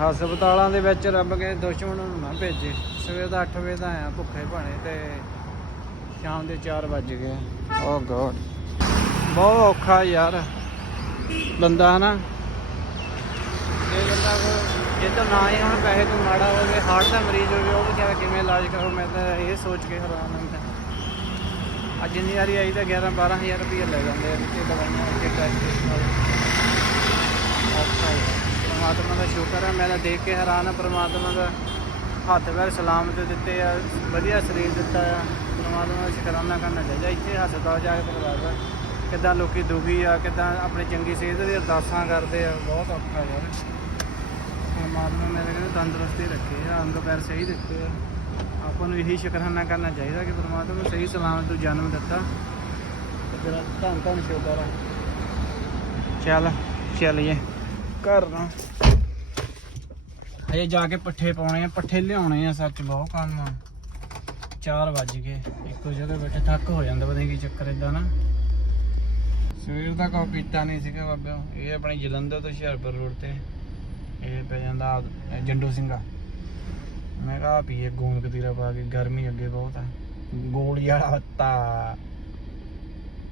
ਹਸਪਤਾਲਾਂ ਦੇ ਵਿੱਚ ਰੱਬ ਕੇ ਦੁਸ਼ਮਣ ਨੂੰ ਨਾ ਭੇਜੇ। ਸਵੇਰ ਦਾ 8 ਵਜੇ ਦਾ ਆਇਆ ਭੁੱਖੇ ਭਾਣੇ ਤੇ ਸ਼ਾਮ ਦੇ 4 ਵੱਜ ਗਏ। ਓ ਗੋਡ ਬਹੁਤ ਔਖਾ ਯਾਰ। ਬੰਦਾ ਹਨਾ ਇਹ ਬੰਦਾ ਕੋ ਜੇ ਤਾਂ ਨਾ ਹੀ ਹੁਣ ਪੈਸੇ ਤੋਂ ਮਾੜਾ ਹੋਵੇ ਹਾਰਟ ਦਾ ਮਰੀਜ਼ ਹੋਵੇ ਉਹ ਵਿਚਾਰਾ ਕਿਵੇਂ ਇਲਾਜ ਕਰੋ ਮੈਂ ਤਾਂ ਇਹ ਸੋਚ ਕੇ ਹੈਰਾਨ ਹਾਂ। ਅੱਜ ਜਿੰਨੀ ਵਾਰੀ ਆਈ ਤਾਂ 11 12000 ਰੁਪਏ ਲੈ ਜਾਂਦੇ ਆ ਤੇ ਦਵਾਈਆਂ ਕੇ ਟੈਸਟ ਨਾਲ ਔਖਾ ਹੈ ਪਰਮਾਤਮਾ ਦਾ ਸ਼ੁਕਰ ਹੈ। ਮੈਂ ਤਾਂ ਦੇਖ ਕੇ ਹੈਰਾਨ ਹਾਂ, ਪਰਮਾਤਮਾ ਦਾ ਹੱਥ ਪੈਰ ਸਲਾਮਤ ਦਿੱਤੇ ਆ, ਵਧੀਆ ਸਰੀਰ ਦਿੱਤਾ ਆ। ਪਰਮਾਤਮਾ ਦਾ ਸ਼ੁਕਰਾਨਾ ਕਰਨਾ ਚਾਹੀਦਾ, ਇੱਥੇ ਹਸਪਤਾਲ ਜਾ ਕੇ ਪਤਾ ਕਿੱਦਾਂ ਲੋਕੀ ਦੁਖੀ ਆ, ਕਿੱਦਾਂ ਆਪਣੀ ਚੰਗੀ ਸਿਹਤ ਦੀ ਅਰਦਾਸਾਂ ਕਰਦੇ ਆ। ਬਹੁਤ ਔਖਾ ਯਾਰ। ਪਰਮਾਤਮਾ ਮੇਰੇ ਕੋਲ ਤੰਦਰੁਸਤੀ ਰੱਖੇ ਆ ਅੰਗ ਪੈਰ ਸਹੀ ਦਿੱਤੇ ਆ। ਆਪਾਂ ਨੂੰ ਇਹੀ ਸ਼ੁਕਰਾਨਾ ਕਰਨਾ ਚਾਹੀਦਾ ਕਿ ਪਰਮਾਤਮਾ ਨੂੰ ਸਹੀ ਸਲਾਮਤ ਨੂੰ ਜਨਮ ਦਿੱਤਾ। ਤੇ ਤੇਰਾ ਧੰਨ ਧੰਨ ਸ਼ੁਕਰ ਆ। ਚੱਲ, ਚੱਲੀਏ। ਘਰ ਨੂੰ। ਹਜੇ ਜਾ ਕੇ ਪੱਠੇ ਪਾਉਣੇ ਆ, ਪੱਠੇ ਲਿਆਉਣੇ ਆ ਸੱਚ ਬਹੁਤ ਕੰਮ ਆ। 4 ਵੱਜ ਗਏ, ਇੱਕੋ ਜਗ੍ਹਾ ਬੈਠੇ, ਥੱਕ ਹੋ ਜਾਂਦਾ ਪਤਾ ਕੀ ਚੱਕਰ ਇਦਾਂ ਨਾ। ਸਵੇਰ ਦਾ ਕੋਈ ਪੀਤਾ ਨਹੀਂ ਸੀਗਾ ਬਾਬਿਓ ਇਹ ਆਪਣੇ ਜਲੰਧਰ ਤੋਂ ਹੁਸ਼ਿਆਰਪੁਰ ਰੋਡ ਤੇ, ਇਹ ਪੈ ਜਾਂਦਾ ਜੰਡੂ ਸਿੰਘਾ। ਮੈਂ ਕਿਹਾ ਪੀਏ, ਗੋਂਦ ਕਤੀਰਾ ਪਾ ਕੇ, ਗਰਮੀ ਅੱਗੇ ਬਹੁਤ ਆ। ਗੋਲੀ ਵਾਲਾ ਹੱਤਾ